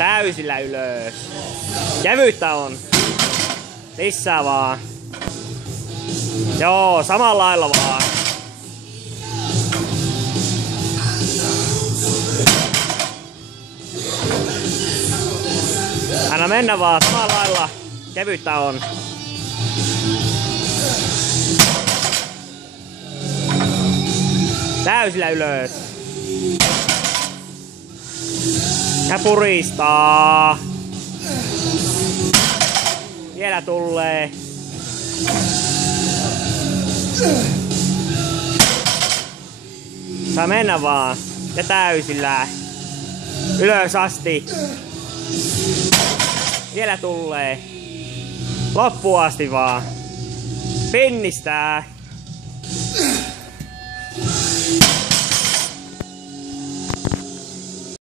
Täysillä ylös. Kevyyttä on. Lisää vaan. Joo, samalla lailla vaan. Anna mennä vaan, samalla lailla. Kevyyttä on. Täysillä ylös. Ja puristaa. Vielä tulee. Saa mennä vaan. Ja täysillä. Ylös asti. Vielä tulee. Loppuun asti vaan. Pinnistää.